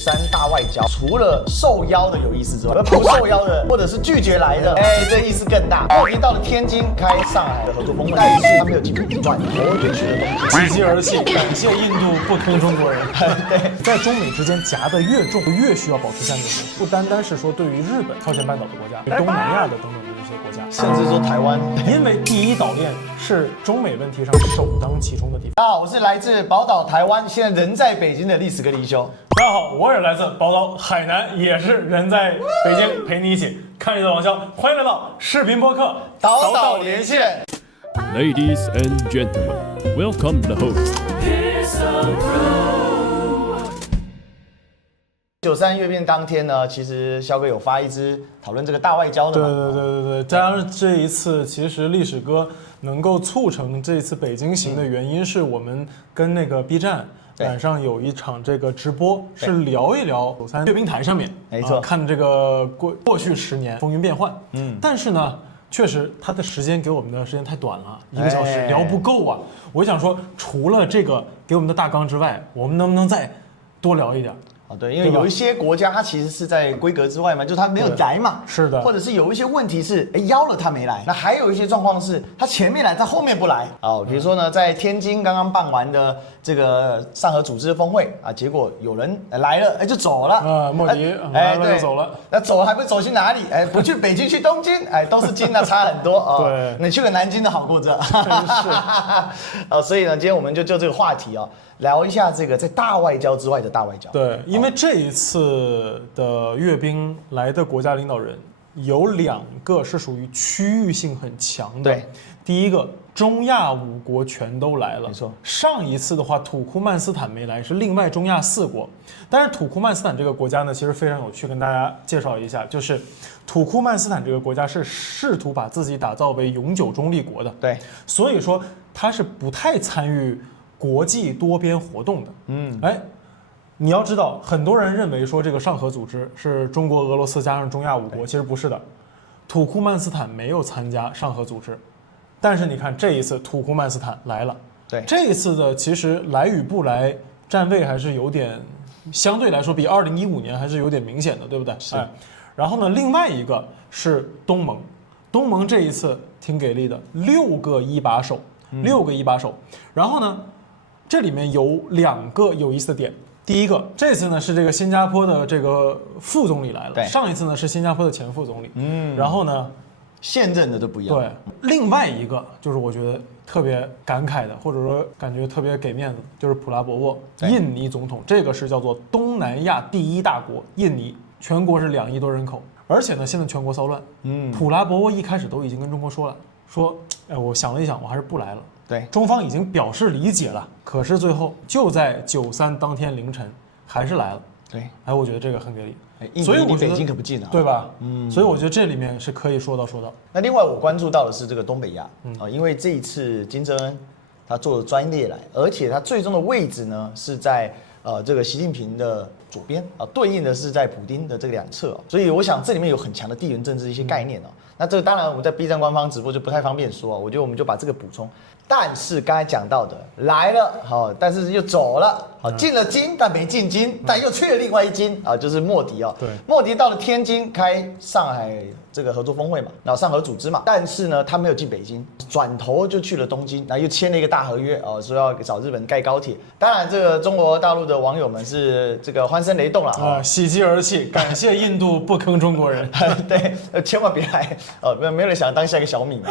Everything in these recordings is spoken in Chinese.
93大外交，除了受邀的有意思之外，而不受邀的或者是拒绝来的，这意思更大。莫迪到了天津开上海的合作峰会，但是他没有进北，转头就去了东京，喜极而泣，感谢印度不坑中国人。对，在中美之间夹得越重，越需要保持战略模式，不单单是说对于日本、朝鲜半岛的国家，东南亚的等等的一些国家，甚至说台湾，因为第一岛链是中美问题上首当其冲的地方。大家好，我是来自宝岛台湾，现在人在北京的历史哥李修。大家好，我也来自宝岛海南，也是人在北京，陪你一起看日子王骁。欢迎来到视频播客岛岛连线。Ladies and gentlemen, welcome the host. 93阅兵当天呢，其实肖哥有发一支讨论这个大外交的嘛？对，加上这一次，其实历史哥能够促成这一次北京行的原因，是我们跟那个 B 站晚上有一场这个直播，是聊一聊93阅兵台上面，没错，看这个过去10年风云变幻。但是呢，确实他的时间给我们的时间太短了，1个小时聊不够啊。我想说，除了这个给我们的大纲之外，我们能不能再多聊一点？对，因为有一些国家它其实是在规格之外嘛，就是他没有来嘛，是的，或者是有一些问题是邀了他没来，那还有一些状况是他前面来，他后面不来比如说呢，在天津刚刚办完的这个上合组织峰会结果有人来了，就走了莫迪来了就走了，那走了还不走去哪里？不去北京去东京，都是京差很多对，你去个南京的好过这，是所以呢，今天我们就这个话题聊一下这个在大外交之外的大外交。对，因为这一次的阅兵来的国家领导人有2个是属于区域性很强的。对，第一个中亚5国全都来了，没错。上一次的话，土库曼斯坦没来，是另外中亚4国。但是土库曼斯坦这个国家呢，其实非常有趣，跟大家介绍一下，就是土库曼斯坦这个国家是试图把自己打造为永久中立国的。对，所以说它是不太参与国际多边活动的。你要知道，很多人认为说这个上合组织是中国、俄罗斯加上中亚5国，其实不是的。土库曼斯坦没有参加上合组织，但是你看这一次土库曼斯坦来了。对，这一次的其实来与不来，站位还是有点，相对来说比2015年还是有点明显的，对不对？是。然后呢，另外一个是东盟，东盟这一次挺给力的，6个一把手，6个一把手。然后呢，这里面有2个有意思的点。第一个，这次呢是这个新加坡的这个副总理来了，上一次呢是新加坡的前副总理，然后呢，现任的都不一样。对，另外一个就是我觉得特别感慨的，或者说感觉特别给面子，就是普拉博沃，印尼总统，这个是叫做东南亚第1大国，印尼全国是2亿多人口，而且呢现在全国骚乱，普拉博沃一开始都已经跟中国说了，说，我想了一想，我还是不来了。对，中方已经表示理解了，可是最后就在93当天凌晨还是来了。对，我觉得这个很给力，所以离北京可不近啊，对吧？所以我觉得这里面是可以说到。那另外我关注到的是这个东北亚因为这一次金正恩他坐了专列来，而且他最终的位置呢是在这个习近平的左边对应的是在普丁的这个2侧所以我想这里面有很强的地缘政治一些概念那这个当然我们在 B 站官方直播就不太方便说我觉得我们就把这个补充。但是刚才讲到的来了但是又走了进了京但没进京，但又去了另外一京就是莫迪对，莫迪到了天津开上海这个合作峰会嘛，然后上合组织嘛，但是呢他没有进北京，转头就去了东京，然后又签了一个大合约说要找日本盖高铁。当然这个中国大陆的网友们是这个欢声雷动了喜极而泣，感谢印度不坑中国人。对，千万别来没有人想当下一个小米嘛。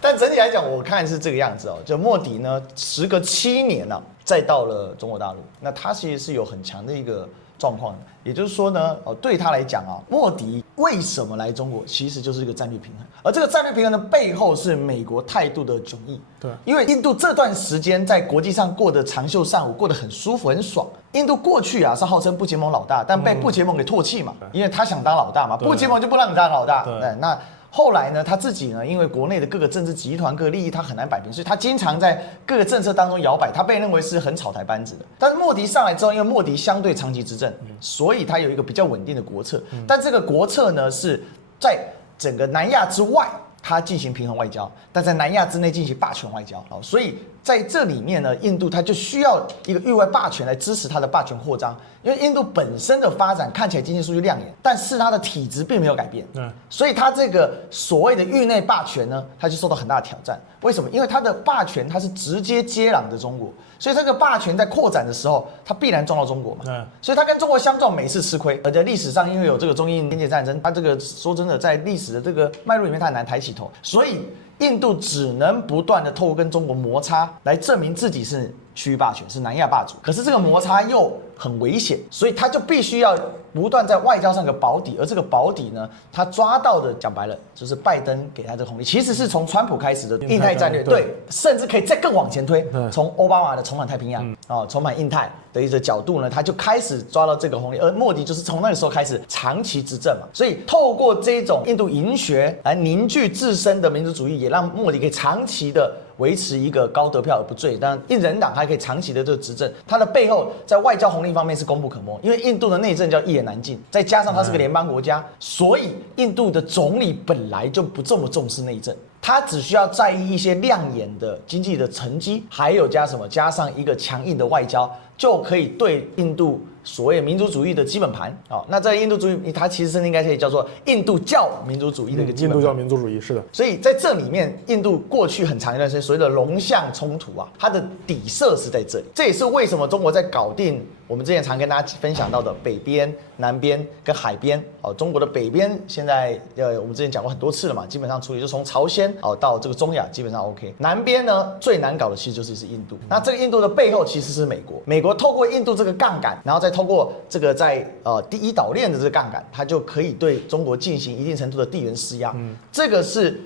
但整体来讲我看是这个样子就莫迪呢时隔7年再到了中国大陆，那他其实是有很强的一个状况的，也就是说呢对他来讲莫迪为什么来中国其实就是一个战略平衡，而这个战略平衡的背后是美国态度的迥异。对，因为印度这段时间在国际上过得长袖善舞，过得很舒服很爽。印度过去是号称不结盟老大，但被不结盟给唾弃嘛，因为他想当老大嘛，不结盟就不让你当老大。那后来呢，他自己呢，因为国内的各个政治集团、各个利益，他很难摆平，所以他经常在各个政策当中摇摆，他被认为是很草台班子的。但是莫迪上来之后，因为莫迪相对长期执政，所以他有一个比较稳定的国策。但这个国策呢，是在整个南亚之外，他进行平衡外交，但在南亚之内进行霸权外交。所以在这里面呢，印度它就需要一个域外霸权来支持它的霸权扩张，因为印度本身的发展看起来经济数据亮眼，但是它的体质并没有改变，所以它这个所谓的域内霸权呢，它就受到很大的挑战。为什么？因为它的霸权它是直接接壤的中国，所以这个霸权在扩展的时候，它必然撞到中国嘛，所以它跟中国相撞，每次吃亏。而在历史上，因为有这个中印边界战争，它这个说真的，在历史的这个脉络里面，它很难抬起头，所以印度只能不断的透过跟中国摩擦来证明自己是区域霸权，是南亚霸主。可是这个摩擦又很危险，所以他就必须要不断在外交上有个保底，而这个保底呢，他抓到的讲白了就是拜登给他这个红利，其实是从川普开始的印太战略，对，甚至可以再更往前推，从奥巴马的重返太平洋重返印太的一个角度呢，他就开始抓到这个红利，而莫迪就是从那个时候开始长期执政嘛，所以透过这种印度银学来凝聚自身的民族主义，也让莫迪可以长期的维持一个高得票而不坠，当然印人党还可以长期的这个执政，它的背后在外交红利方面是功不可没，因为印度的内政叫一言难尽，再加上它是个联邦国家，所以印度的总理本来就不这么重视内政，他只需要在意一些亮眼的经济的成绩，还有加什么，加上一个强硬的外交，就可以对印度所谓民族主义的基本盘。那这个印度主义，它其实是应该可以叫做印度教民族主义的一个基本盘。印度教民族主义是的。所以在这里面，印度过去很长一段时间所谓的龙象冲突啊，它的底色是在这里。这也是为什么中国在搞定我们之前常跟大家分享到的北边、南边跟海边。中国的北边现在我们之前讲过很多次了嘛，基本上处理就从朝鲜到这个中亚基本上 OK。南边呢最难搞的其实就是印度。那这个印度的背后其实是美国，美国透过印度这个杠杆，然后再透过这个在第一岛链的这个杠杆，它就可以对中国进行一定程度的地缘施压。这个是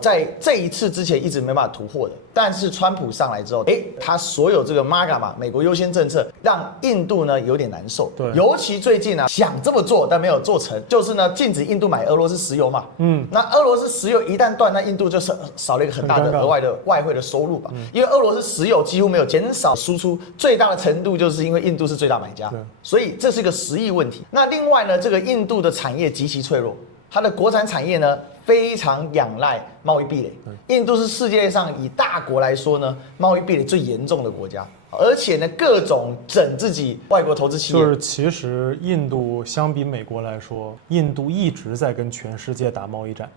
在这一次之前一直没办法突破的，但是川普上来之后，他所有这个 MAGA 嘛，美国优先政策，让印度呢有点难受。对，尤其最近啊想这么做但没有做成，就是呢禁止印度买俄罗斯石油嘛。那俄罗斯石油一旦断，那印度就少了一个很大的额外的外汇的收入吧。因为俄罗斯石油几乎没有减少输出，最大的程度就是因为印度是最大买家，所以这是一个实益问题。那另外呢，这个印度的产业极其脆弱，它的国产产业呢非常仰赖贸易壁垒。印度是世界上以大国来说呢，贸易壁垒最严重的国家，而且呢各种整自己外国投资企业。就是其实印度相比美国来说，印度一直在跟全世界打贸易战，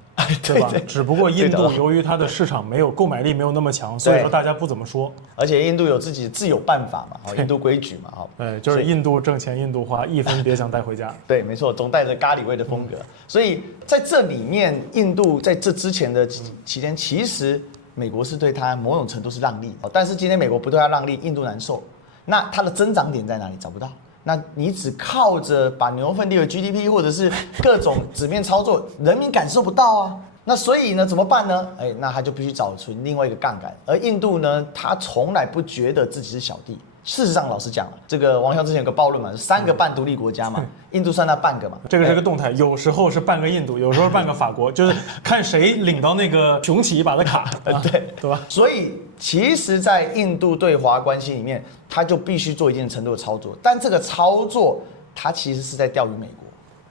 对吧？只不过印度由于它的市场没有购买力没有那么强，所以说大家不怎么说。而且印度有自己自有办法嘛，印度规矩嘛，就是印度挣钱印度花，一分别想带回家。对，没错，总带着咖喱味的风格。所以在这里面，印度在这之前的期间，其实美国是对它某种程度是让利，但是今天美国不对它让利，印度难受。那它的增长点在哪里？找不到。那你只靠着把牛粪列为 GDP 或者是各种纸面操作，人民感受不到啊。那所以呢，怎么办呢？那他就必须找出另外一个杠杆。而印度呢，他从来不觉得自己是小弟。事实上，老实讲了，这个王骁之前有个暴论嘛，3个半独立国家嘛，印度算它半个嘛。这个是个动态，有时候是半个印度，有时候半个法国，就是看谁领到那个雄起一把的卡，对吧？所以其实，在印度对华关系里面，他就必须做一定程度的操作，但这个操作，他其实是在钓鱼美国。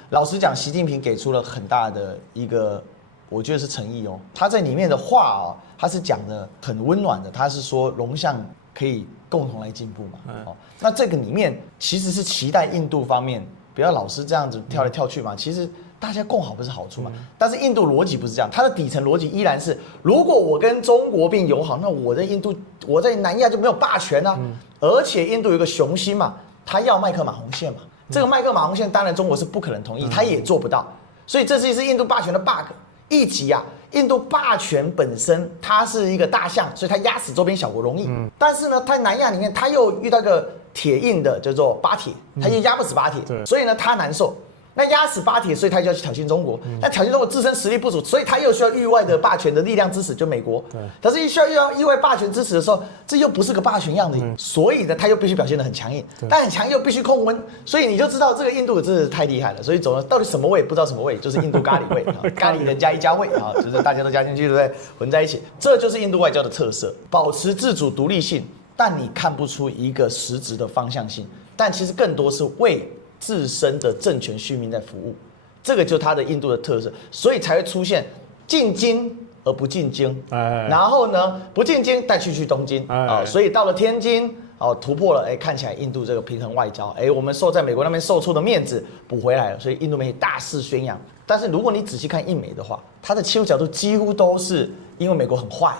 老实讲，习近平给出了很大的一个，我觉得是诚意哦。他在里面的话他是讲的很温暖的，他是说龙象可以共同来进步嘛。那这个里面其实是期待印度方面不要老是这样子跳来跳去嘛。其实大家共好不是好处嘛。但是印度逻辑不是这样，它的底层逻辑依然是，如果我跟中国变友好，那我在印度，我在南亚就没有霸权啊。而且印度有一个雄心嘛，他要麦克马洪线嘛。这个麦克马洪线当然中国是不可能同意，他也做不到。所以这是印度霸权的 bug。一级啊，印度霸权本身它是一个大象，所以它压死周边小国容易。但是呢，它南亚里面它又遇到一个铁印的叫做巴铁，它又压不死巴铁，所以呢它难受。那压死巴铁，所以他就要去挑衅中国。那挑衅中国自身实力不足，所以他又需要域外的霸权的力量支持，就美国。可是需要域外霸权支持的时候，这又不是个霸权样子，所以呢，他又必须表现得很强硬，但很强硬又必须控温，所以你就知道这个印度真是太厉害了。所以走了到底什么味不知道什么味，就是印度咖喱味，咖喱人加一加味啊，就是大家都加进去，对不对？混在一起，这就是印度外交的特色，保持自主独立性，但你看不出一个实质的方向性，但其实更多是为自身的政权续命在服务，这个就是它的印度的特色，所以才会出现进京而不进京，哎，然后呢不进京带去东京啊，所以到了天津突破了，看起来印度这个平衡外交，我们在美国那边受出的面子补回来了，所以印度媒体大肆宣扬。但是如果你仔细看印美的话，它的切入角度几乎都是因为美国很坏，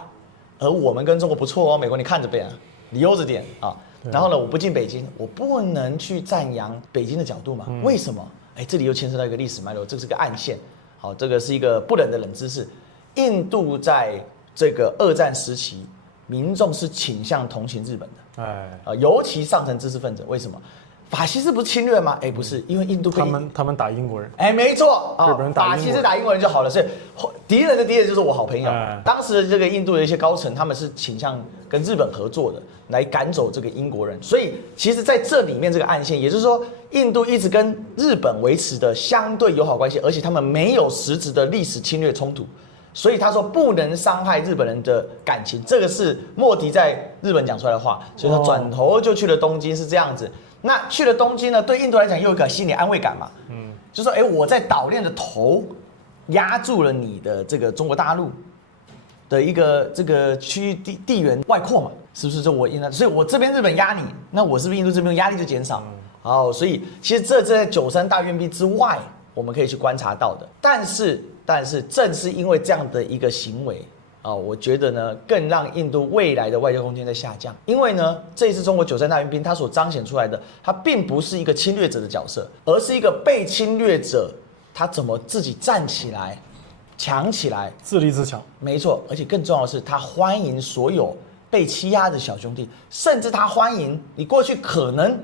而我们跟中国不错哦，美国你看着点，你悠着点啊。然后呢，我不进北京，我不能去赞扬北京的角度嘛？为什么？这里又牵涉到一个历史脉络，这是个暗线。好，这个是一个不冷的冷知识。印度在这个2战时期，民众是倾向同情日本的，尤其上层知识分子。为什么？法西斯不是侵略吗？不是，因为印度他们打英国人，没错，日本人打英国人，法西斯打英国人就好了，所以敌人的敌人就是我好朋友。当时的这个印度的一些高层，他们是倾向跟日本合作的，来赶走这个英国人。所以其实在这里面这个暗线，也就是说，印度一直跟日本维持的相对友好关系，而且他们没有实质的历史侵略冲突。所以他说不能伤害日本人的感情，这个是莫迪在日本讲出来的话，所以他转头就去了东京，是这样子。那去了东京呢，对印度来讲又有一个心理安慰感嘛，就说我在岛链的头压住了你的这个中国大陆的一个这个区域地缘外扩嘛，是不是？所以我这边日本压你，那我是不是印度这边压力就减少？好，所以其实这在93大阅兵之外，我们可以去观察到的。但是正是因为这样的一个行为我觉得呢，更让印度未来的外交空间在下降。因为呢，这一次中国93大阅兵，它所彰显出来的，它并不是一个侵略者的角色，而是一个被侵略者，他怎么自己站起来、强起来，自立自强。没错，而且更重要的是，他欢迎所有被欺压的小兄弟，甚至他欢迎你过去可能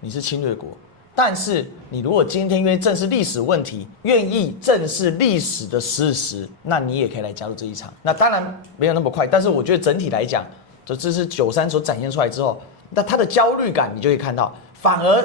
你是侵略国。但是你如果今天愿意正视历史问题，愿意正视历史的事实，那你也可以来加入这一场。那当然没有那么快，但是我觉得整体来讲，这是93所展现出来之后，那他的焦虑感你就可以看到，反而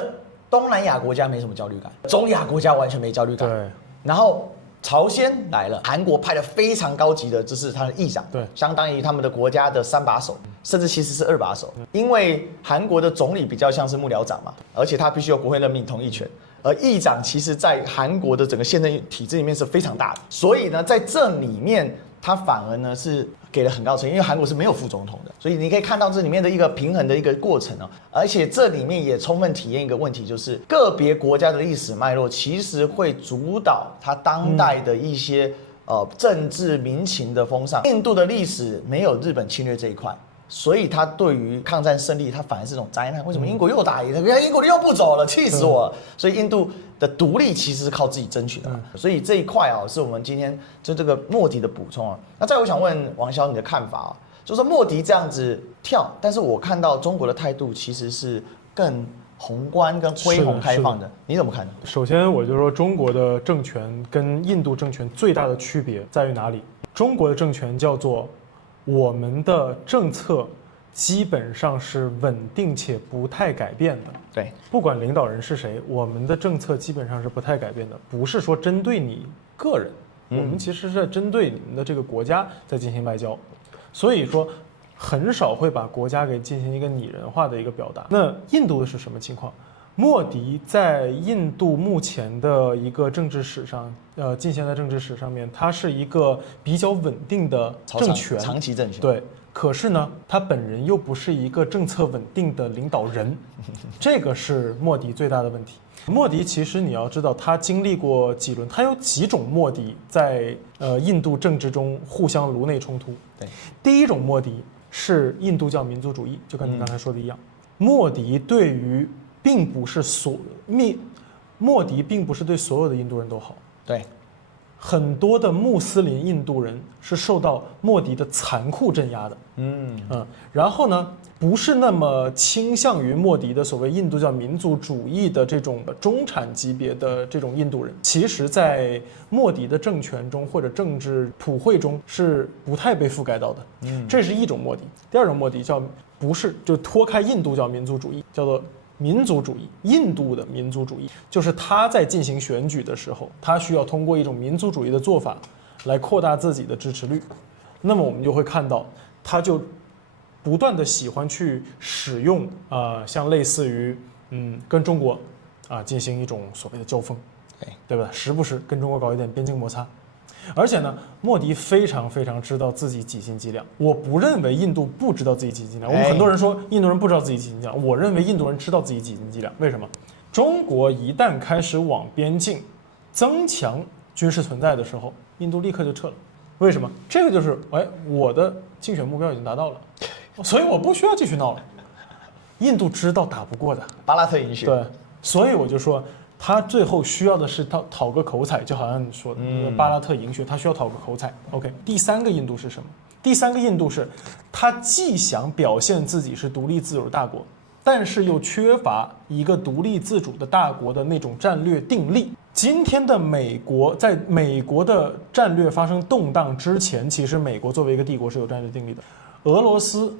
东南亚国家没什么焦虑感，中亚国家完全没焦虑感。对，然后朝鲜来了，韩国派了非常高级的，就是他的议长，对，相当于他们的国家的3把手，甚至其实是2把手，因为韩国的总理比较像是幕僚长嘛，而且他必须有国会任命同意权，而议长其实在韩国的整个宪政体制里面是非常大的，所以呢，在这里面他反而呢是给了很高成绩，因为韩国是没有副总统的，所以你可以看到这里面的一个平衡的一个过程而且这里面也充分体验一个问题，就是个别国家的历史脉络其实会主导它当代的一些政治民情的风尚。印度的历史没有日本侵略这一块，所以他对于抗战胜利，他反而是一种灾难。为什么英国又打赢了？英国又不走了，气死我了！所以印度的独立其实是靠自己争取的，所以这一块是我们今天就这个莫迪的补充那再我想问王骁你的看法就是莫迪这样子跳，但是我看到中国的态度其实是更宏观跟恢宏开放的，你怎么看呢？首先，我就说中国的政权跟印度政权最大的区别在于哪里？中国的政权叫做我们的政策基本上是稳定且不太改变的。对，不管领导人是谁，我们的政策基本上是不太改变的，不是说针对你个人，我们其实是针对你们的这个国家在进行外交，所以说很少会把国家给进行一个拟人化的一个表达。那印度的是什么情况？莫迪在印度目前的一个政治史上，近现代政治史上面，它是一个比较稳定的政权，长期政权。对，可是呢，他本人又不是一个政策稳定的领导人，这个是莫迪最大的问题。莫迪其实你要知道，他经历过几轮，他有几种莫迪在印度政治中互相颅内冲突。对，第一种莫迪是印度教民族主义，就跟你刚才说的一样，莫迪对于并不是莫迪并不是对所有的印度人都好，对，很多的穆斯林印度人是受到莫迪的残酷镇压的，然后呢，不是那么倾向于莫迪的所谓印度教民族主义的这种中产级别的这种印度人，其实在莫迪的政权中或者政治普惠中是不太被覆盖到的，这是一种莫迪。第二种莫迪不是就脱开印度教民族主义，叫做民族主义，印度的民族主义，就是他在进行选举的时候，他需要通过一种民族主义的做法来扩大自己的支持率。那么我们就会看到，他就不断的喜欢去使用像类似于跟中国进行一种所谓的交锋，对吧？时不时跟中国搞一点边境摩擦，而且呢，莫迪非常非常知道自己几斤几两。我不认为印度不知道自己几斤几两。我们很多人说印度人不知道自己几斤几两，我认为印度人知道自己几斤几两。为什么？中国一旦开始往边境增强军事存在的时候，印度立刻就撤了。为什么？这个就是我的竞选目标已经达到了，所以我不需要继续闹了。印度知道打不过的，巴拉特营血。对，所以我就说。他最后需要的是讨个口彩，就好像你说的那个巴拉特营血，他需要讨个口彩。OK， 第三个印度是什么？第三个印度是，他既想表现自己是独立自主的大国，但是又缺乏一个独立自主的大国的那种战略定力。今天的美国，在美国的战略发生动荡之前，其实美国作为一个帝国是有战略定力的。俄罗斯，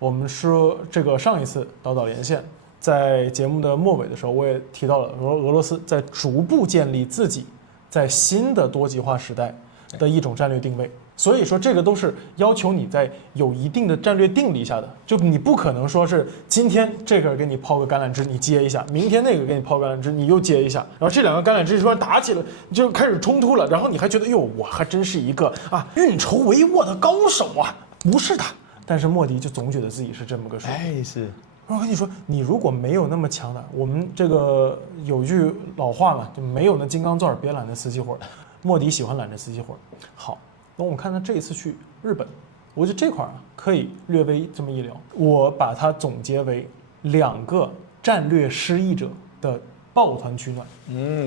我们说这个上一次岛岛连线。在节目的末尾的时候，我也提到了俄罗斯在逐步建立自己在新的多极化时代的一种战略定位。所以说，这个都是要求你在有一定的战略定力下的，就你不可能说是今天这个给你抛个橄榄枝你接一下，明天那个给你抛橄榄枝你又接一下，然后这两个橄榄枝突然打起来就开始冲突了，然后你还觉得哟，我还真是一个运筹帷幄的高手啊，不是的。但是莫迪就总觉得自己是这么个说，是。我跟你说，你如果没有那么强大，我们这个有句老话嘛，就没有那金刚钻，别揽那瓷器活。莫迪喜欢揽这瓷器活。好，那我们看他这一次去日本，我觉得这块可以略微这么一聊。我把它总结为2个战略失意者的抱团取暖。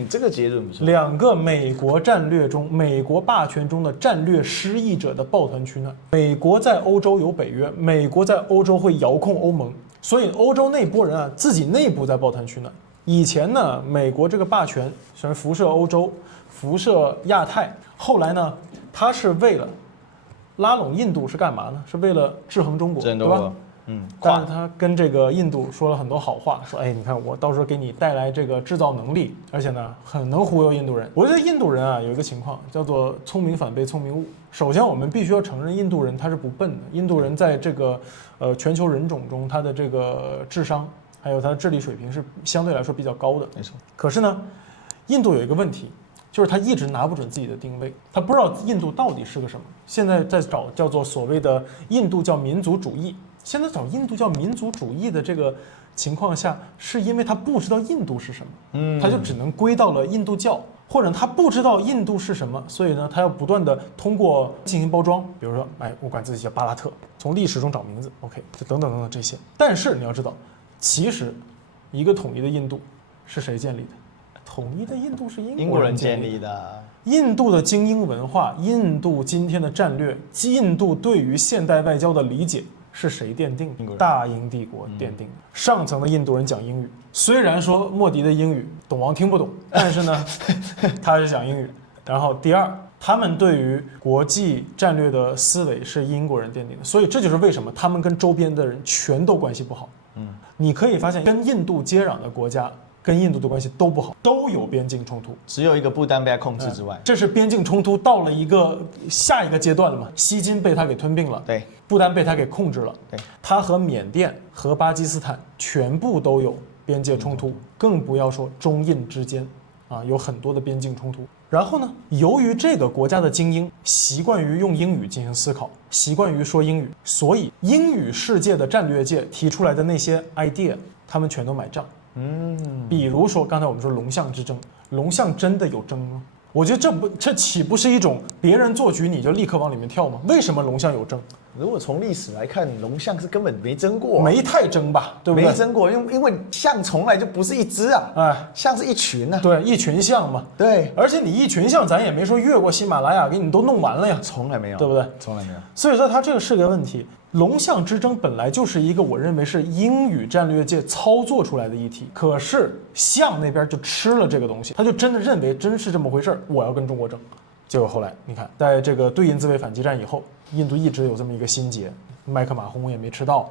这个结论不错。2个美国战略中、美国霸权中的战略失意者的抱团取暖。美国在欧洲有北约，美国在欧洲会遥控欧盟。所以欧洲那波人自己内部在抱团取暖。以前呢，美国这个霸权虽然辐射欧洲、辐射亚太，后来呢，它是为了拉拢印度是干嘛呢？是为了制衡中国，对吧？但是他跟这个印度说了很多好话，说你看我到时候给你带来这个制造能力，而且呢很能忽悠印度人。我觉得印度人有一个情况叫做聪明反被聪明误。首先我们必须要承认印度人他是不笨的，印度人在这个全球人种中他的这个智商还有他的智力水平是相对来说比较高的，没错。可是呢，印度有一个问题。就是他一直拿不准自己的定位，他不知道印度到底是个什么。现在在找叫做所谓的印度叫民族主义。现在找印度叫民族主义的这个情况下，是因为他不知道印度是什么，他就只能归到了印度教，或者他不知道印度是什么，所以呢，他要不断的通过进行包装，比如说，我管自己叫巴拉特，从历史中找名字 ，OK， 就等等等等这些。但是你要知道，其实一个统一的印度是谁建立的？统一的印度是英国人建立的。印度的精英文化，印度今天的战略，印度对于现代外交的理解是谁奠定的？大英帝国奠定的。上层的印度人讲英语，虽然说莫迪的英语董王听不懂，但是呢，他是讲英语。然后第二，他们对于国际战略的思维是英国人奠定的，所以这就是为什么他们跟周边的人全都关系不好。你可以发现，跟印度接壤的国家。跟印度的关系都不好，都有边境冲突，只有一个不丹被他控制之外，这是边境冲突到了下一个阶段了嘛？西金被他给吞并了，对，不丹被他给控制了，对，他和缅甸和巴基斯坦全部都有边界冲突，更不要说中印之间有很多的边境冲突。然后呢，由于这个国家的精英习惯于用英语进行思考，习惯于说英语，所以英语世界的战略界提出来的那些 idea， 他们全都买账。比如说刚才我们说龙象之争，龙象真的有争吗？我觉得这岂不是一种别人做局你就立刻往里面跳吗？为什么龙象有争？如果从历史来看，龙象是根本没争过，没太争吧，对不对？没争过，因为象从来就不是一只象是一群对，一群象嘛，对，而且你一群象，咱也没说越过喜马拉雅给你都弄完了呀，从来没有，对不对？从来没有。所以说它这个是个问题。龙象之争本来就是一个我认为是英语战略界操作出来的议题，可是象那边就吃了这个东西，他就真的认为真是这么回事儿，我要跟中国争。结果后来你看，在这个对印自卫反击战以后，印度一直有这么一个心结，麦克马洪也没吃到，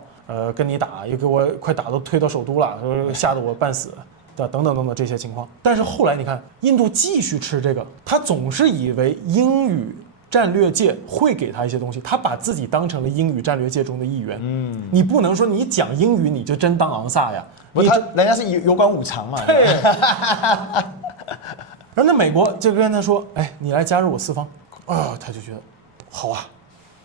跟你打也给我快打都推到首都了，吓得我半死。等等等等这些情况，但是后来你看，印度继续吃这个，他总是以为英语战略界会给他一些东西，他把自己当成了英语战略界中的一员。你不能说你讲英语你就真当昂萨呀，人家是有管五常嘛。对。然后那美国就跟他说，你来加入我四方，他就觉得好啊，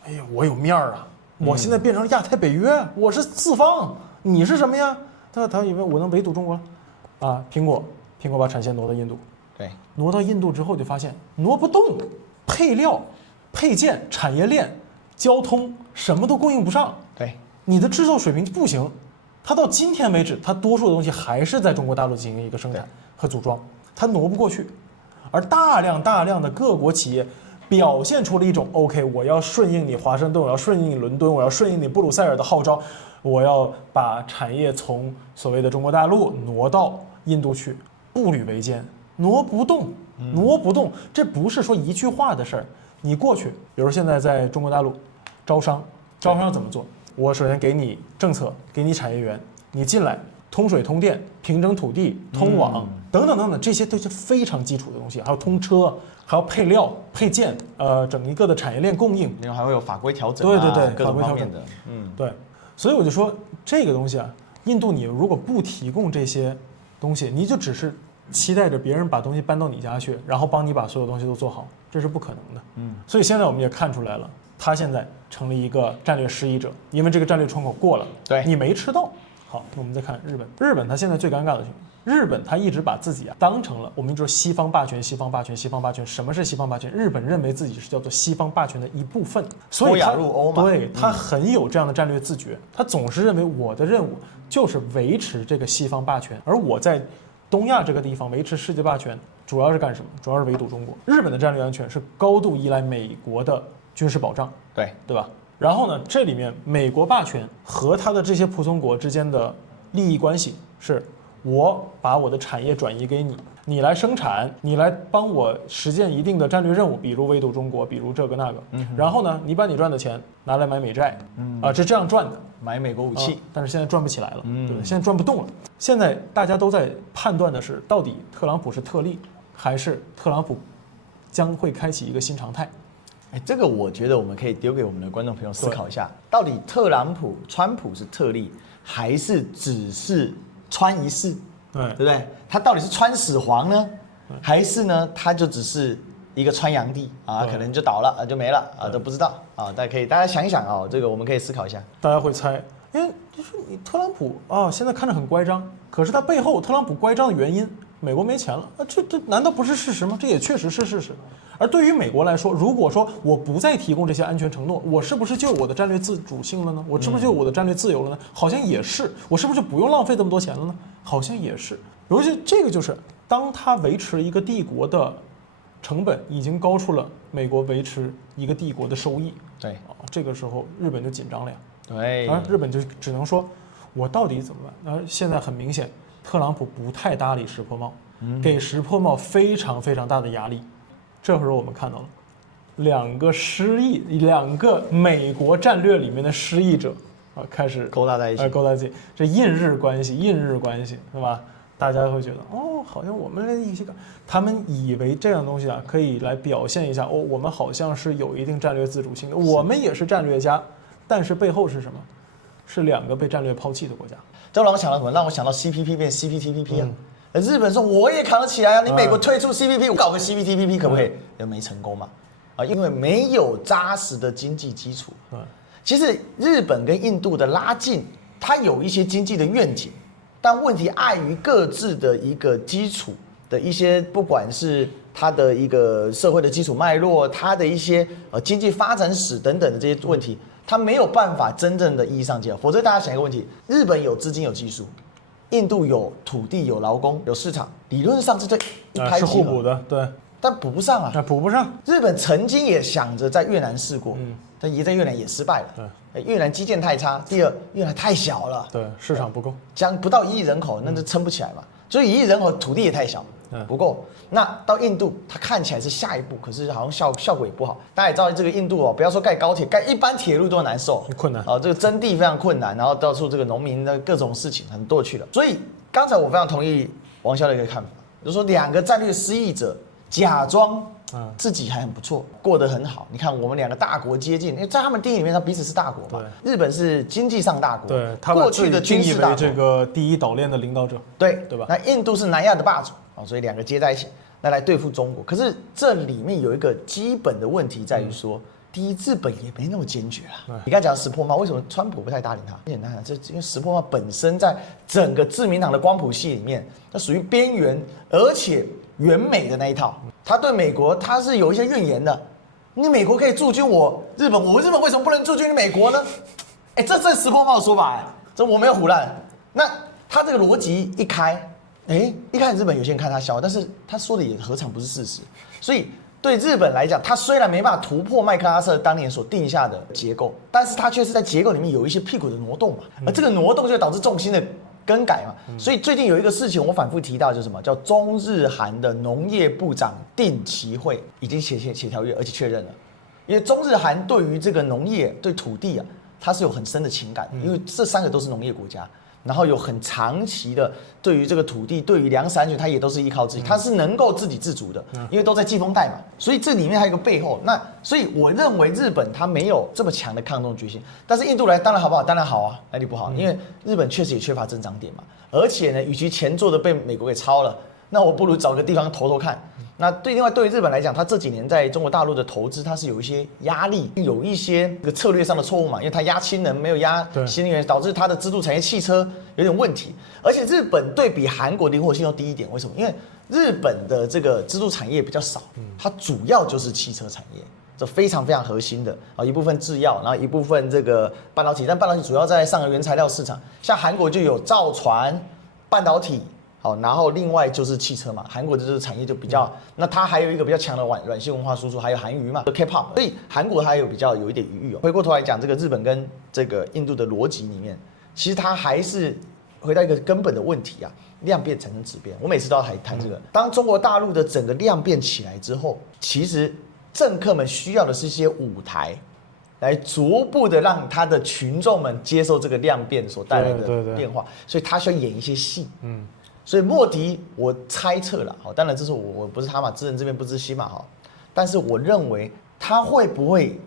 哎呀，我有面儿啊，我现在变成亚太北约，我是四方，你是什么呀？他以为我能围堵中国啊？苹果把产线挪到印度，对，挪到印度之后就发现挪不动，配料、配件、产业链、交通什么都供应不上，对，你的制造水平不行。它到今天为止，它多数的东西还是在中国大陆进行一个生产和组装，它挪不过去。而大量的各国企业表现出了一种 OK， 我要顺应你华盛顿，我要顺应你伦敦，我要顺应你布鲁塞尔的号召，我要把产业从所谓的中国大陆挪到印度去，步履维艰，挪不动，这不是说一句话的事儿。你过去，比如现在在中国大陆招商怎么做？我首先给你政策，给你产业园，你进来通水通电、平整土地、通网等等，这些都是非常基础的东西，还有通车，还有配料、配件，整一个的产业链供应，另外还会有法规调整，对，各种方面的，对，所以我就说这个东西啊，印度你如果不提供这些东西，你就只是期待着别人把东西搬到你家去，然后帮你把所有东西都做好，这是不可能的。所以现在我们也看出来了，他现在成了一个战略失意者，因为这个战略窗口过了，对你没吃到。好，那我们再看日本，日本它现在最尴尬的情况，日本它一直把自己当成了我们说西方霸权。什么是西方霸权？日本认为自己是叫做西方霸权的一部分，所以亚入欧嘛，对，他很有这样的战略自觉，他总是认为我的任务就是维持这个西方霸权，而我在东亚这个地方维持世界霸权，主要是干什么？主要是围堵中国。日本的战略安全是高度依赖美国的军事保障，对吧？然后呢，这里面美国霸权和他的这些仆从国之间的利益关系是，我把我的产业转移给你，你来生产，你来帮我实现一定的战略任务，比如围堵中国，比如这个那个。然后呢，你把你赚的钱拿来买美债，这样赚的，买美国武器，但是现在赚不起来了，对，现在赚不动了。现在大家都在判断的是，到底特朗普是特例，还是特朗普将会开启一个新常态？这个我觉得我们可以丢给我们的观众朋友思考一下，到底川普是特例，还是只是川一世？对不对？他到底是川始皇呢，还是呢他就只是一个川阳帝啊？可能就倒了就没了啊，都不知道啊。大家想一想啊，这个我们可以思考一下。大家会猜，因为就是你特朗普啊，现在看着很乖张，可是他背后特朗普乖张的原因，美国没钱了啊，这难道不是事实吗？这也确实是事实。而对于美国来说，如果说我不再提供这些安全承诺，我是不是就有我的战略自主性了呢？我是不是就有我的战略自由了呢？好像也是。我是不是就不用浪费这么多钱了呢？好像也是。尤其这个就是，当他维持一个帝国的成本已经高出了美国维持一个帝国的收益，对，这个时候日本就紧张了呀。对，而日本就只能说，我到底怎么办？而现在很明显，特朗普不太搭理石破茂，给石破茂非常非常大的压力。这会儿我们看到了两个美国战略里面的失意者啊，开始勾搭在一起，勾搭在一起。这印日关系是吧？大家会觉得好像我们一些他们以为这样东西啊，可以来表现一下我们好像是有一定战略自主性的，我们也是战略家，但是背后是什么？是两个被战略抛弃的国家。这让我想到什么？让我想到 CPP 变 CPTPP 啊。日本说我也扛得起来啊，你美国退出 CPP， 我搞个 CPTPP 可不可以？又没成功嘛，因为没有扎实的经济基础。其实日本跟印度的拉近，它有一些经济的愿景，但问题碍于各自的一个基础的一些，不管是它的一个社会的基础脉络，它的一些经济发展史等等的这些问题，它没有办法真正的意义上结合。否则大家想一个问题：日本有资金有技术。印度有土地、有劳工、有市场，理论上是这一拍即合，是互补的，对，但补不上啊，补不上。日本曾经也想着在越南试过，但也在越南也失败了。对，越南基建太差，第二越南太小了，对，市场不够，将不到1亿人口，那就撑不起来嘛。所以1亿人口土地也太小，不够。那到印度，它看起来是下一步，可是好像效果也不好。大家也知道，这个印度不要说盖高铁，盖一般铁路都难受，困难这个征地非常困难，然后到处这个农民的各种事情很多去了。所以刚才我非常同意王骁的一个看法，就是说两个战略失意者假装自己还很不错，过得很好。你看我们两个大国接近，因为在他们定义里面，他彼此是大国嘛。日本是经济上大国，对，他过去的军事大国，这个第一岛链的领导者，对吧？那印度是南亚的霸主所以两个接在一起。那来对付中国。可是这里面有一个基本的问题在于说，第一，日本也没那么坚决啦。你刚才讲石破茂，为什么川普不太搭理他？很简单啊，这因为石破茂本身在整个自民党的光谱系里面，它属于边缘，而且远美的那一套，他对美国他是有一些怨言的。你美国可以驻军我日本，我日本为什么不能驻军美国呢？哎，这是石破茂的说法，这我没有胡乱。那他这个逻辑一开，一开始日本有些人看他笑，但是他说的也何尝不是事实？所以对日本来讲，他虽然没办法突破麦克阿瑟当年所定下的结构，但是他却是在结构里面有一些屁股的挪动嘛，而这个挪动就会导致重心的更改嘛。所以最近有一个事情我反复提到，就是什么叫中日韩的农业部长定期会已经协调约，而且确认了，因为中日韩对于这个农业对土地啊，它是有很深的情感的，因为这3个都是农业国家。然后有很长期的对于这个土地、对于粮食安全，它也都是依靠自己，它是能够自给自足的，因为都在季风带嘛。所以这里面还有一个背后，所以我认为日本它没有这么强的抗中决心，但是印度来当然好不好？当然好啊，哪里不好？因为日本确实也缺乏增长点嘛，而且呢，与其前做的被美国给抄了，那我不如找个地方投看。那另外对于日本来讲，它这几年在中国大陆的投资，它是有一些压力，有一些这个策略上的错误嘛，因为它压氢能没有压新能源，导致它的支柱产业汽车有点问题。而且日本对比韩国灵活性要低一点，为什么？因为日本的这个支柱产业比较少，它主要就是汽车产业，这非常非常核心的啊，一部分制药，然后一部分这个半导体，但半导体主要在上游原材料市场，像韩国就有造船、半导体。好，然后另外就是汽车嘛，韩国的这个产业就比较，那它还有一个比较强的软性文化输出，还有韩娱嘛 ，K-pop， 所以韩国它有一点余裕哦。回过头来讲，这个日本跟这个印度的逻辑里面，其实它还是回到一个根本的问题啊，量变产生质变。我每次都要谈这个，当中国大陆的整个量变起来之后，其实政客们需要的是一些舞台。来逐步的让他的群众们接受这个量变所带来的变化，所以他需要演一些戏。所以莫迪，我猜测了，好，当然这是我不是他嘛，知人知面不知心嘛，哈。但是我认为他会不会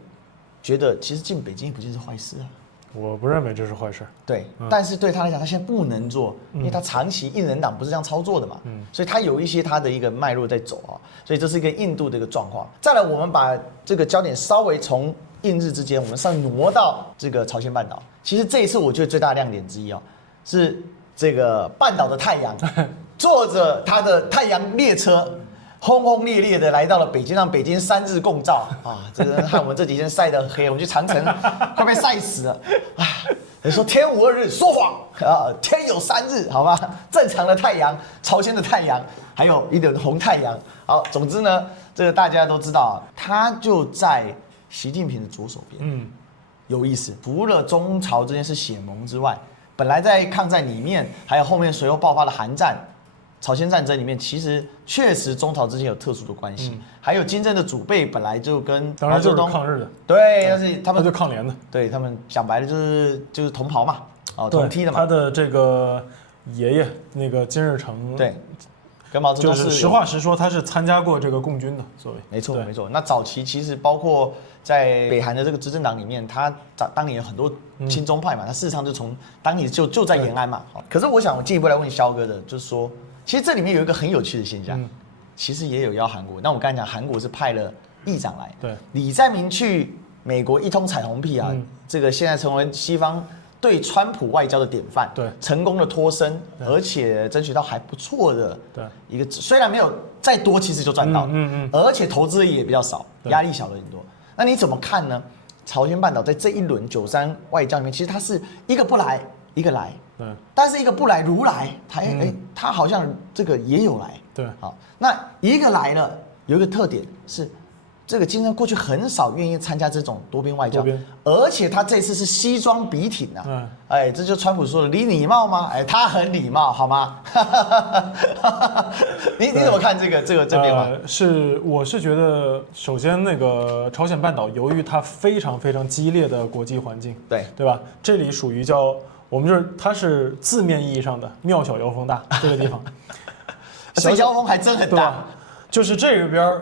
觉得其实进北京也不见是坏事啊？我不认为这是坏事。对，但是对他来讲，他现在不能做，因为他长期印人党不是这样操作的嘛，所以他有一些他的一个脉络在走啊，所以这是一个印度的一个状况。再来，我们把这个焦点稍微从印日之间，我们挪到这个朝鲜半岛。其实这一次我觉得最大的亮点之一哦，是这个半岛的太阳，坐着他的太阳列车，轰轰烈烈的来到了北京，让北京3日共照啊！这个害我们这几天晒得黑，我们去长城快被晒死了啊！你说天无2日，说谎啊！天有3日，好吗？正常的太阳，朝鲜的太阳，还有一点红太阳。好，总之呢，这个大家都知道啊，他就在习近平的左手边。有意思，除了中朝之间是血盟之外，本来在抗战里面，还有后面随后爆发的韩战、朝鲜战争里面，其实确实中朝之间有特殊的关系。还有金正的祖辈本来就跟当然就是抗日的，对，但是他们就抗联的，对他们讲白了就是同袍嘛，同梯的嘛。他的这个爷爷那个金日成，对，跟毛泽东就是实话实说，他是参加过这个共军的，所谓没错没错。那早期其实包括在北韩的这个执政党里面，他当年有很多亲中派嘛，他事实上就从当年就在延安嘛。可是我想进一步来问肖哥的，就是说，其实这里面有一个很有趣的现象，其实也有邀韩国。那我刚才讲韩国是派了议长来，对，李在明去美国一通彩虹屁啊，这个现在成为西方对川普外交的典范，对，成功的脱身，而且争取到还不错的一个，虽然没有再多，其实就赚到了，而且投资也比较少，压力小了很多。那你怎么看呢？朝鲜半岛在这一轮93外交里面，其实它是一个不来，一个来，但是一个不来如来，他好像这个也有来，对，好，那一个来了，有一个特点是。这个金正过去很少愿意参加这种多边外交，而且他这次是西装笔挺啊，这就川普说的，你礼貌吗？他很礼貌，好吗？你怎么看这变化？我是觉得，首先那个朝鲜半岛，由于它非常非常激烈的国际环境，对吧？这里属于叫我们就是它是字面意义上的庙小妖风大这个地方，这妖风还真很大，就是这边。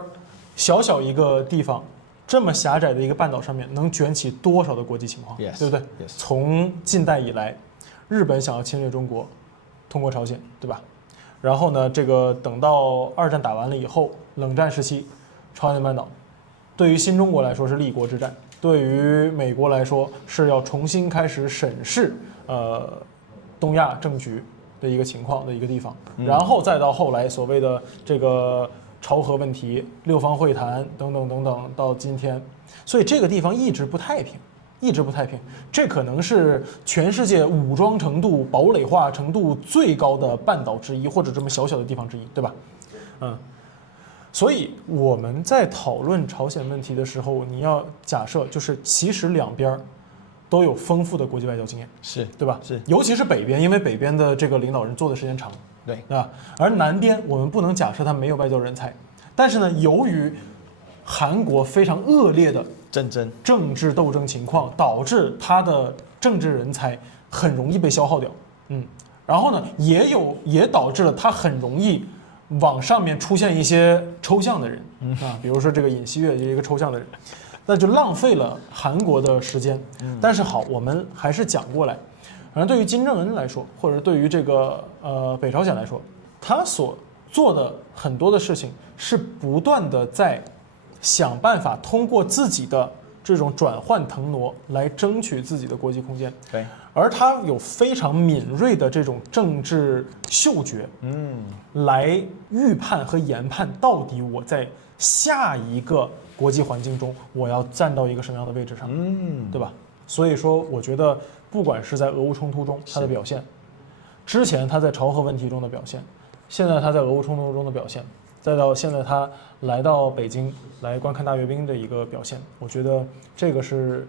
小小一个地方，这么狭窄的一个半岛上面，能卷起多少的国际情况，对不对？从近代以来，日本想要侵略中国，通过朝鲜，对吧？然后呢，这个等到二战打完了以后，冷战时期，朝鲜半岛对于新中国来说是立国之战，对于美国来说是要重新开始审视东亚政局的一个情况的一个地方，然后再到后来所谓的这个朝核问题、六方会谈等等等等，到今天，所以这个地方一直不太平。一直不太平，这可能是全世界武装程度、堡垒化程度最高的半岛之一，或者这么小小的地方之一，对吧？所以我们在讨论朝鲜问题的时候，你要假设就是其实两边都有丰富的国际外交经验，是对吧？是，尤其是北边，因为北边的这个领导人做的时间长，对吧？而南边我们不能假设他没有外交人才，但是呢，由于韩国非常恶劣的政治斗争情况，导致他的政治人才很容易被消耗掉，然后呢，也导致了他很容易往上面出现一些抽象的人，比如说这个尹锡悦就是一个抽象的人，那就浪费了韩国的时间。但是好，我们还是讲过来，反正对于金正恩来说，或者对于这个北朝鲜来说，他所做的很多的事情是不断的在想办法通过自己的这种转换腾挪来争取自己的国际空间。对，而他有非常敏锐的这种政治嗅觉，来预判和研判到底我在下一个国际环境中我要站到一个什么样的位置上，对吧？所以说，我觉得不管是在俄乌冲突中他的表现，之前他在朝核问题中的表现，现在他在俄乌冲突中的表现，再到现在他来到北京来观看大阅兵的一个表现，我觉得这个是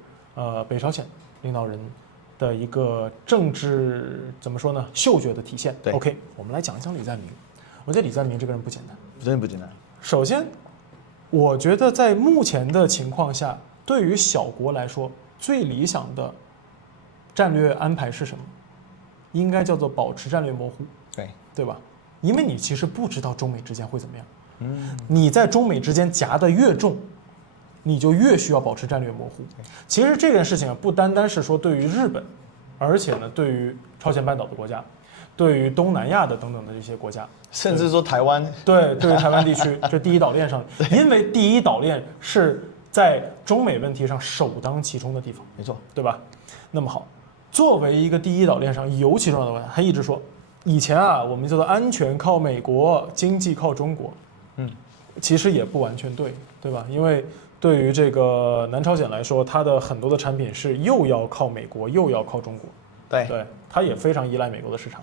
北朝鲜领导人的一个政治怎么说呢，嗅觉的体现。对 OK， 我们来讲一讲李在明。我觉得李在明这个人不简单，真的不简单。首先，我觉得在目前的情况下，对于小国来说，最理想的战略安排是什么？应该叫做保持战略模糊，对吧？因为你其实不知道中美之间会怎么样。你在中美之间夹得越重，你就越需要保持战略模糊。其实这件事情啊，不单单是说对于日本，而且呢，对于朝鲜半岛的国家，对于东南亚的等等的这些国家，甚至说台湾，对于台湾地区，这第一岛链上，因为第一岛链是在中美问题上首当其冲的地方，没错，对吧？那么好，作为一个第一岛链上尤其重要的国家，他一直说，以前啊，我们叫做安全靠美国，经济靠中国，其实也不完全对，对吧？因为对于这个南朝鲜来说，它的很多的产品是又要靠美国，又要靠中国，对，它也非常依赖美国的市场。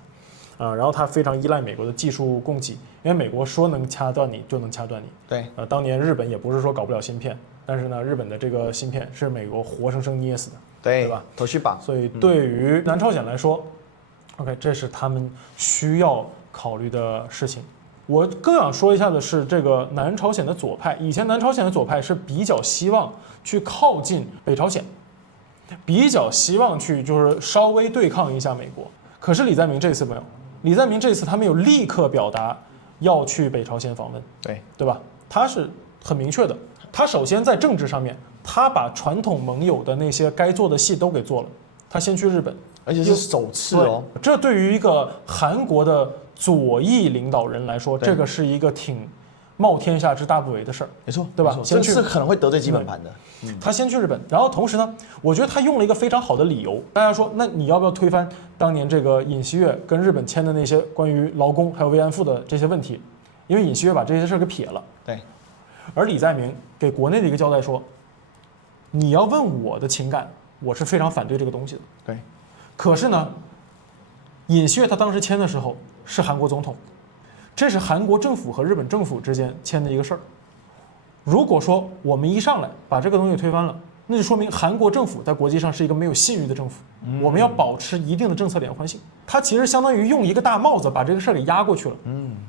然后它非常依赖美国的技术供给，因为美国说能掐断你就能掐断你。对，当年日本也不是说搞不了芯片，但是呢，日本的这个芯片是美国活生生捏死的，对吧？头绪吧。所以对于南朝鲜来说，OK， 这是他们需要考虑的事情。我更想说一下的是，这个南朝鲜的左派，以前南朝鲜的左派是比较希望去靠近北朝鲜，比较希望去就是稍微对抗一下美国。可是李在明这次没有。李在明这次他没有立刻表达要去北朝鲜访问，对吧？他是很明确的。他首先在政治上面，他把传统盟友的那些该做的戏都给做了。他先去日本，而且是首次哦。这对于一个韩国的左翼领导人来说，这个是一个挺冒天下之大不韪的事儿，没错，对吧？这是可能会得罪基本盘的。他先去日本，然后同时呢，我觉得他用了一个非常好的理由。大家说，那你要不要推翻当年这个尹锡悦跟日本签的那些关于劳工还有慰安妇的这些问题？因为尹锡悦把这些事儿给撇了。对。而李在明给国内的一个交代说，你要问我的情感，我是非常反对这个东西的。对。可是呢，尹锡悦他当时签的时候是韩国总统，这是韩国政府和日本政府之间签的一个事儿。如果说我们一上来把这个东西推翻了，那就说明韩国政府在国际上是一个没有信誉的政府。我们要保持一定的政策连贯性。它其实相当于用一个大帽子把这个事儿给压过去了。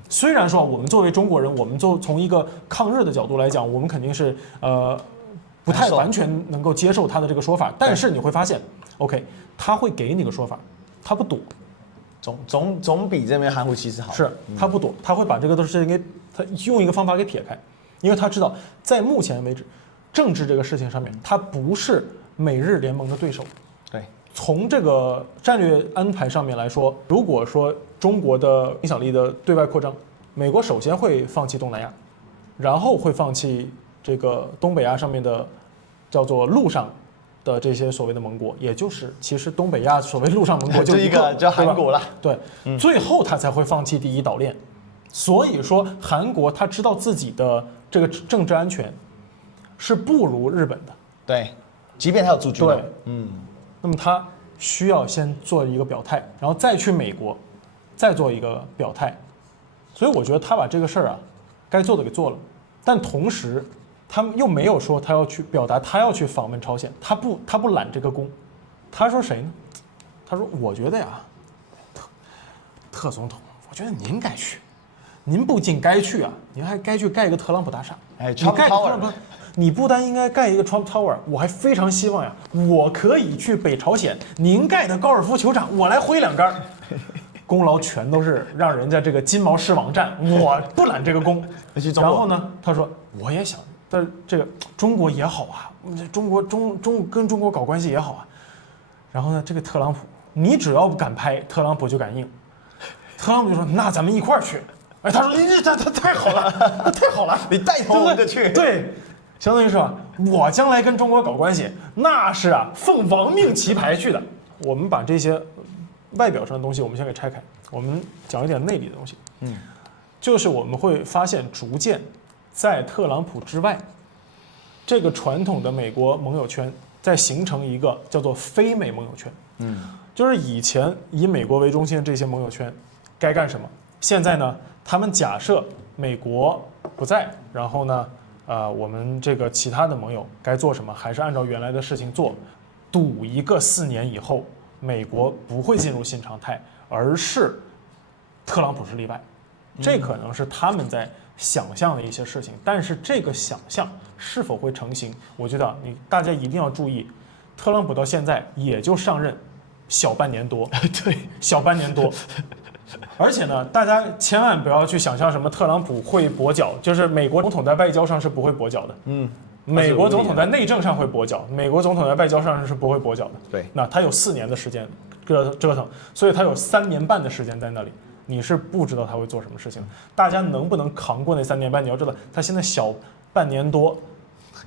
虽然说我们作为中国人，我们从一个抗日的角度来讲，我们肯定是不太完全能够接受他的这个说法，但是你会发现 ，OK， 他会给你个说法，他不躲。总比这边含糊其辞好。是他不躲，他会把这个都是给他用一个方法给撇开，因为他知道在目前为止，政治这个事情上面，他不是美日联盟的对手。对，从这个战略安排上面来说，如果说中国的影响力的对外扩张，美国首先会放弃东南亚，然后会放弃这个东北亚上面的叫做陆上的这些所谓的盟国，也就是其实东北亚所谓陆上盟国就一个叫韩国了。对，最后他才会放弃第一岛链。所以说，韩国他知道自己的这个政治安全是不如日本的。对，即便他有驻军。对，那么他需要先做一个表态，然后再去美国，再做一个表态。所以我觉得他把这个事儿啊，该做的给做了，但同时他们又没有说他要去表达他要去访问朝鲜，他不揽这个功。他说谁呢？他说我觉得呀，特总统，我觉得您该去。您不仅该去啊，您还该去盖一个特朗普大厦。哎，你盖特朗普，你不单应该盖一个 Trump Tower， 我还非常希望呀，我可以去北朝鲜，您盖的高尔夫球场，我来挥2杆，功劳全都是让人家这个金毛狮网站，我不揽这个功。然后呢，他说我也想，但是这个中国也好啊，中国跟中国搞关系也好啊。然后呢，这个特朗普，你只要不敢拍，特朗普就敢硬。特朗普就说那咱们一块儿去。哎，他说他太好了，太好了，你带头我们就去。对，相当于是吧，我将来跟中国搞关系，那是啊，奉亡命旗牌去的。我们把这些外表上的东西，我们先给拆开，我们讲一点内里的东西。就是我们会发现，逐渐在特朗普之外，这个传统的美国盟友圈在形成一个叫做非美盟友圈。就是以前以美国为中心的这些盟友圈该干什么，现在呢？他们假设美国不在，然后呢，我们这个其他的盟友该做什么，还是按照原来的事情做，赌一个4年以后，美国不会进入新常态，而是特朗普是例外。这可能是他们在想象的一些事情，但是这个想象是否会成型，我觉得大家一定要注意，特朗普到现在也就上任小半年多，对，小半年多。而且呢，大家千万不要去想象什么特朗普会跛脚，就是美国总统在外交上是不会跛脚的。美国总统在内政上会跛脚，美国总统在外交上是不会跛脚的。对，那他有4年的时间折腾，所以他有3年半的时间在那里，你是不知道他会做什么事情。大家能不能扛过那3年半？你要知道，他现在小半年多，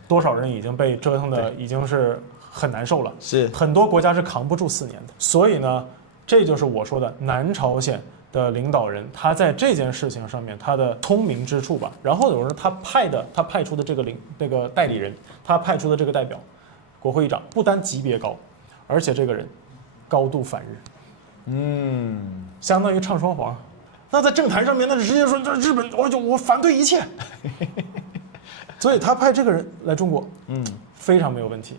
多少人已经被折腾的已经是很难受了。是很多国家是扛不住4年的。所以呢，这就是我说的南朝鲜的领导人，他在这件事情上面他的聪明之处吧。然后有人他派出的这个代理人，他派出的这个代表，国会议长不单级别高，而且这个人高度反日，相当于唱双簧。那在政坛上面，那直接说这日本，我反对一切。所以他派这个人来中国，非常没有问题。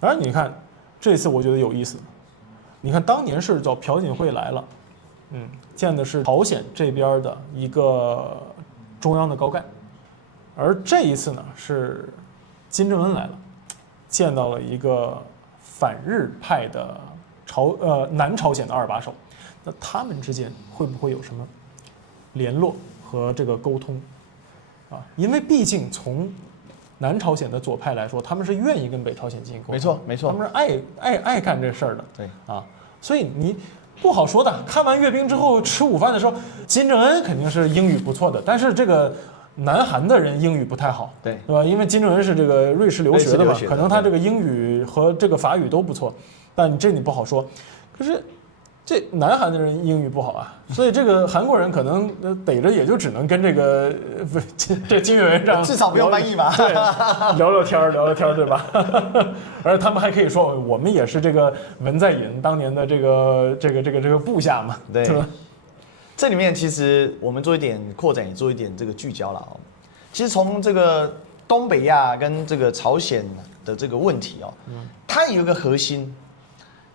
而你看这次我觉得有意思，你看当年是叫朴槿惠来了。见的是朝鲜这边的一个中央的高干，而这一次呢是金正恩来了，见到了一个反日派的南朝鲜的2把手，那他们之间会不会有什么联络和这个沟通啊？因为毕竟从南朝鲜的左派来说，他们是愿意跟北朝鲜进行沟通，没错，他们是爱干这事儿的，对啊，所以你。不好说的，看完阅兵之后吃午饭的时候，金正恩肯定是英语不错的，但是这个南韩的人英语不太好，对吧？因为金正恩是这个瑞士留学的嘛，可能他这个英语和这个法语都不错，但这你不好说。可是这南韩的人英语不好啊，所以这个韩国人可能逮着也就只能跟这个这金委员长至少不用翻译吧？对，聊聊天，对吧？而他们还可以说，我们也是这个文在寅当年的这个部下嘛，对吧？这里面其实我们做一点扩展，也做一点这个聚焦了哦。其实从这个东北亚跟这个朝鲜的这个问题哦，它有一个核心。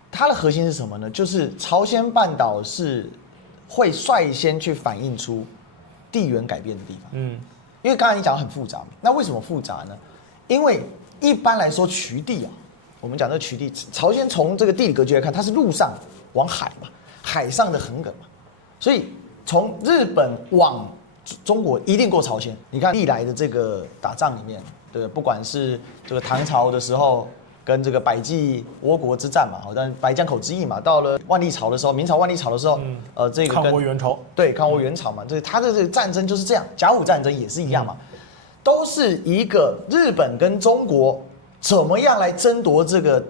它的核心是什么呢？就是朝鲜半岛是会率先去反映出地缘改变的地方。因为刚才你讲得很复杂，那为什么复杂呢？因为一般来说渠地啊，我们讲这个渠地，朝鲜从这个地理格局来看，它是陆上往海嘛，海上的横亘嘛，所以从日本往中国一定过朝鲜。你看历来的这个打仗里面，对，不管是这个唐朝的时候。跟这个百济倭国之战嘛，但白江口之役嘛，到了万历朝的时候，明朝万历朝的时候，这个抗倭援朝，对，抗倭援朝嘛，这他的这个战争就是这样，甲午战争也是一样嘛，都是一个日本跟中国怎么样来争夺这个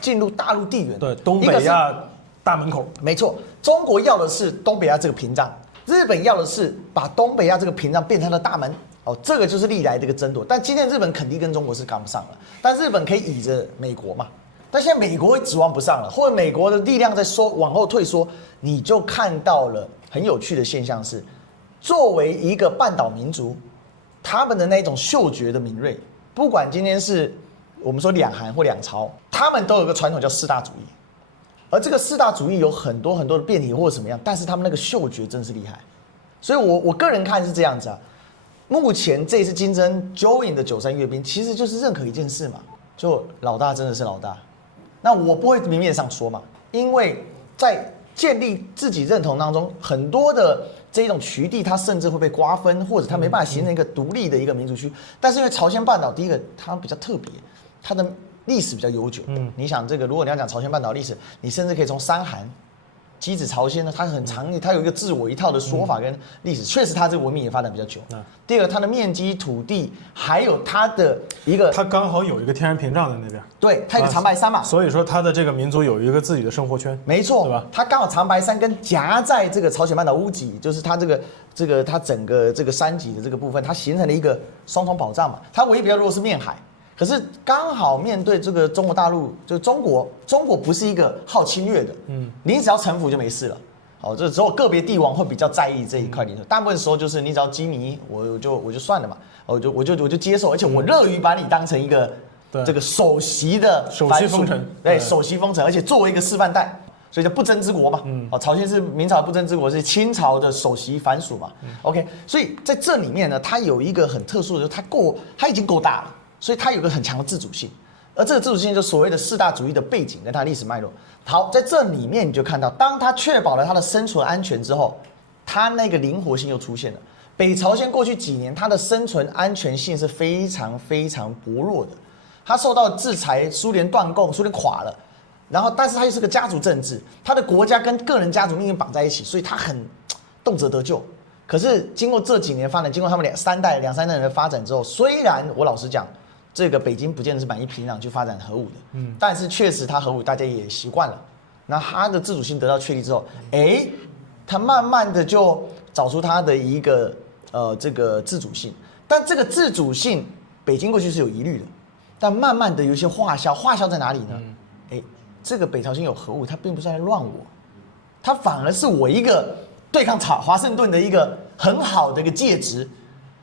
进入大陆地缘，对，东北亚大门口，没错，中国要的是东北亚这个屏障，日本要的是把东北亚这个屏障变成了大门。哦，这个就是历来这个争夺，但今天日本肯定跟中国是赶不上了，但日本可以倚着美国嘛，但现在美国指望不上了，或者美国的力量在往后退缩，你就看到了很有趣的现象是，作为一个半岛民族，他们的那种嗅觉的敏锐，不管今天是我们说两韩或两朝，他们都有个传统叫四大主义，而这个四大主义有很多很多的变体或者怎么样，但是他们那个嗅觉真是厉害，所以我个人看是这样子啊。目前这次金正 join 的93阅兵，其实就是认可一件事嘛，就老大真的是老大。那我不会明面上说嘛，因为在建立自己认同当中，很多的这种区地，它甚至会被瓜分，或者它没办法形成一个独立的一个民族区。但是因为朝鲜半岛，第一个它比较特别，它的历史比较悠久。你想这个，如果你要讲朝鲜半岛历史，你甚至可以从三韩。箕子朝鲜呢，它很长，它有一个自我一套的说法跟历史，确实它这个文明也发展比较久。第二个，它的面积、土地，还有它的一个，它刚好有一个天然屏障在那边，对，它有个长白山嘛，所以说它的这个民族有一个自己的生活圈，没错，对吧？它刚好长白山跟夹在这个朝鲜半岛屋脊，就是它它整个这个山脊的这个部分，它形成了一个双重保障嘛。它唯一比较弱是面海。可是刚好面对这个中国大陆，就是中国不是一个好侵略的，你只要臣服就没事了。哦，这只有个别帝王会比较在意这一块领土，大部分时候就是你只要羁縻，我就算了嘛，我就接受，而且我乐于把你当成一个这个首席的首席封臣，对，首席封臣，而且作为一个示范代，所以叫不争之国嘛。哦，朝鲜是明朝的不争之国，是清朝的首席藩属嘛。OK， 所以在这里面呢，它有一个很特殊的，就是它已经够大了。所以它有个很强的自主性，而这个自主性就是所谓的四大主义的背景跟它历史脉络。好，在这里面你就看到，当它确保了它的生存安全之后，它那个灵活性又出现了。北朝鲜过去几年，它的生存安全性是非常非常薄弱的，它受到制裁，苏联断供，苏联垮了，然后但是它又是个家族政治，它的国家跟个人家族命运绑在一起，所以它很动辄得救。可是经过这几年发展，经过他们两三代人的发展之后，虽然我老实讲。这个北京不见得是满意平壤去发展核武的，但是确实它核武大家也习惯了，那它的自主性得到确立之后，它慢慢的就找出它的一个这个自主性，但这个自主性北京过去是有疑虑的，但慢慢的有一些化消在哪里呢？这个北朝鲜有核武，它并不是来乱我，它反而是我一个对抗华盛顿的一个很好的一个介质，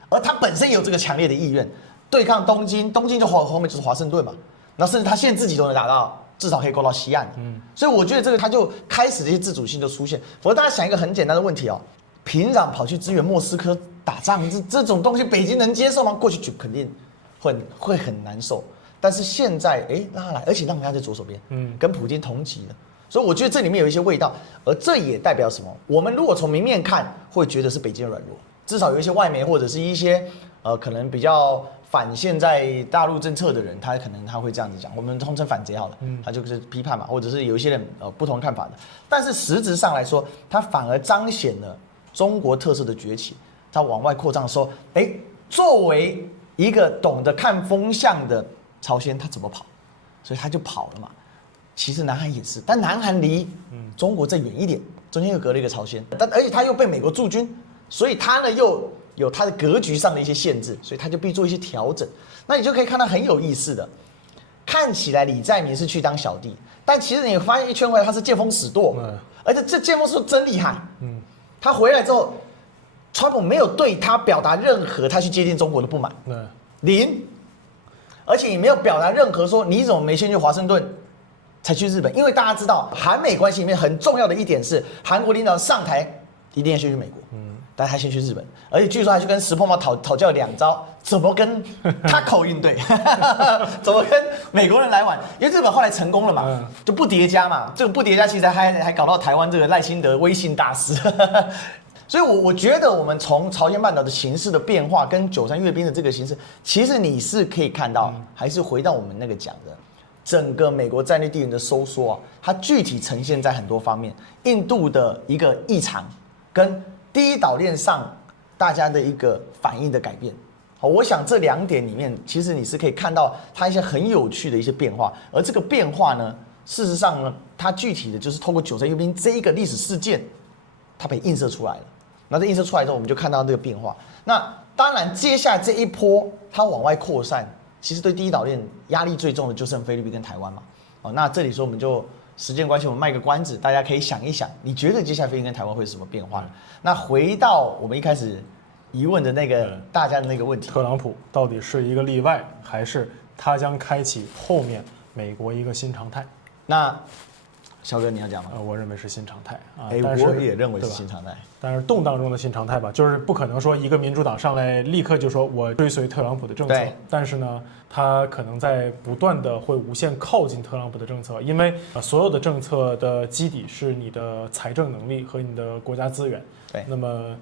而它本身有这个强烈的意愿。对抗东京就后面就是华盛顿嘛，然后甚至他现在自己都能达到，至少可以够到西岸。所以我觉得这个他就开始这些自主性就出现。否则大家想一个很简单的问题哦，平壤跑去支援莫斯科打仗，这种东西北京能接受吗？过去就肯定会很难受，但是现在拉来，而且让人家在左手边，跟普京同级的，所以我觉得这里面有一些味道，而这也代表什么？我们如果从明面看，会觉得是北京的软弱，至少有一些外媒或者是一些可能比较。反现在大陆政策的人，他可能他会这样子讲，我们通称反贼好了，他就是批判嘛，或者是有一些人不同看法的。但是实质上来说，他反而彰显了中国特色的崛起。他往外扩张的时候，作为一个懂得看风向的朝鲜，他怎么跑？所以他就跑了嘛。其实南韩也是，但南韩离中国再远一点，中间又隔了一个朝鲜，而且他又被美国驻军，所以他呢又。有它的格局上的一些限制，所以他就必做一些调整。那你就可以看到很有意思的，看起来李在明是去当小弟，但其实你发现一圈回来他是见风使舵，而且这见风使舵真厉害。他回来之后，川普没有对他表达任何他去接近中国的不满，零，而且也没有表达任何说你怎么没先去华盛顿才去日本，因为大家知道韩美关系里面很重要的一点是韩国领导上台一定要先去美国。但他先去日本，而且据说还去跟石破茂讨教2招，怎么跟他口应对，怎么跟美国人来往。因为日本后来成功了嘛，就不叠加嘛，这个不叠加其实还搞到台湾这个赖清德威信大师。所以我觉得我们从朝鲜半岛的形势的变化跟93阅兵的这个形势，其实你是可以看到，还是回到我们那个讲的，整个美国战略地缘的收缩啊，它具体呈现在很多方面，印度的一个异常，跟第一岛链上大家的一个反应的改变。好，我想这2点里面，其实你是可以看到它一些很有趣的一些变化，而这个变化呢，事实上呢，它具体的就是透过9三阅兵这一个历史事件，它被映射出来了。那这映射出来之后，我们就看到这个变化。那当然，接下来这一波它往外扩散，其实对第一岛链压力最重的就剩菲律宾跟台湾嘛。哦，那这里说我们就时间关系，我们卖个关子，大家可以想一想，你觉得接下来菲律宾跟台湾会是什么变化呢？那回到我们一开始疑问的那个大家的那个问题，特朗普到底是一个例外，还是他将开启后面美国一个新常态？那肖哥你要讲吗？我认为是新常态啊，我也认为是新常态。但是动荡中的新常态吧，就是不可能说一个民主党上来立刻就说我追随特朗普的政策，但是呢，他可能在不断的会无限靠近特朗普的政策，因为所有的政策的基底是你的财政能力和你的国家资源。对，那么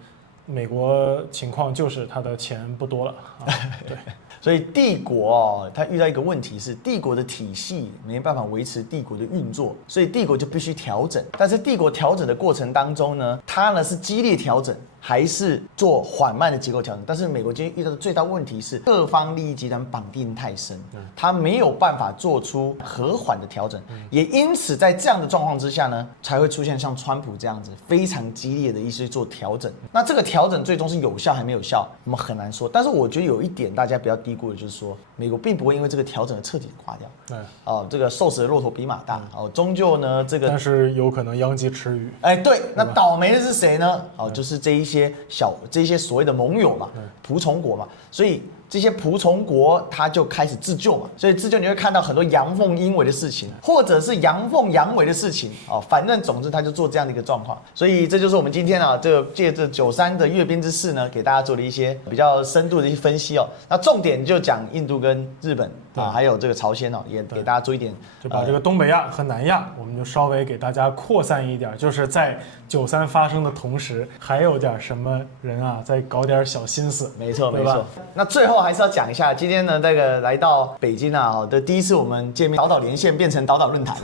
美国情况就是他的钱不多了啊，对。所以帝国哦，它遇到一个问题是，帝国的体系没办法维持帝国的运作，所以帝国就必须调整。但是帝国调整的过程当中呢，它呢是激烈调整，还是做缓慢的结构调整？但是美国今天遇到的最大问题是，各方利益集团绑定太深，它没有办法做出和缓的调整，也因此在这样的状况之下呢，才会出现像川普这样子非常激烈的意思做调整。那这个调整最终是有效还没有效，我们很难说。但是我觉得有一点大家不要低估的就是说，美国并不会因为这个调整而彻底垮掉。对，哦，这个瘦死的骆驼比马大。哦，终究呢，这个但是有可能殃及池鱼。哎，对，那倒霉的是谁呢？哦，就是这一些所谓的盟友嘛，仆从国嘛，所以这些仆从国他就开始自救嘛，所以自救你会看到很多阳奉阴违的事情，或者是阳奉阳违的事情哦，反正总之他就做这样的一个状况，所以这就是我们今天啊，这个借着9·3的阅兵之事呢，给大家做了一些比较深度的一些分析哦。那重点就讲印度跟日本啊，还有这个朝鲜哦，也给大家做一点，就把这个东北亚和南亚，我们就稍微给大家扩散一点，就是在9·3发生的同时，还有点什么人啊在搞点小心思。没错没错。那最后还是要讲一下，今天呢，这个来到北京啊的第一次我们见面，岛连线变成岛论坛。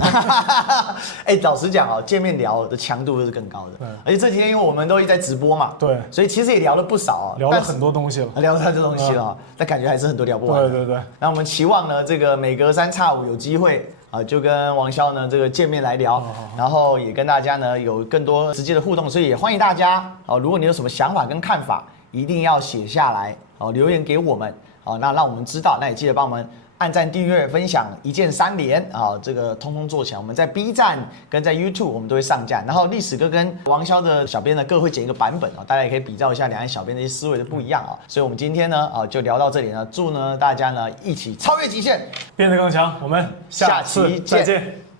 哎，老实讲哦，见面聊的强度是更高的。而且这几天因为我们都一直在直播嘛，对，所以其实也聊了不少，聊了很多东西了，聊了太多东西了，但感觉还是很多聊不完。对。那我们期望呢，这个每隔3差5有机会啊，就跟王骁呢这个见面来聊，然后也跟大家呢有更多直接的互动，所以也欢迎大家哦，如果你有什么想法跟看法，一定要写下来哦，留言给我们哦，那让我们知道，那也记得帮我们按赞、订阅、分享，一键3连啊，这个通通做起来。我们在 B 站跟在 YouTube 我们都会上架，然后历史哥跟王骁的小编呢各会剪一个版本啊，大家也可以比照一下两岸小编的一些思维的不一样啊。所以我们今天呢就聊到这里呢，祝呢大家呢一起超越极限，变得更强。我们下次再见。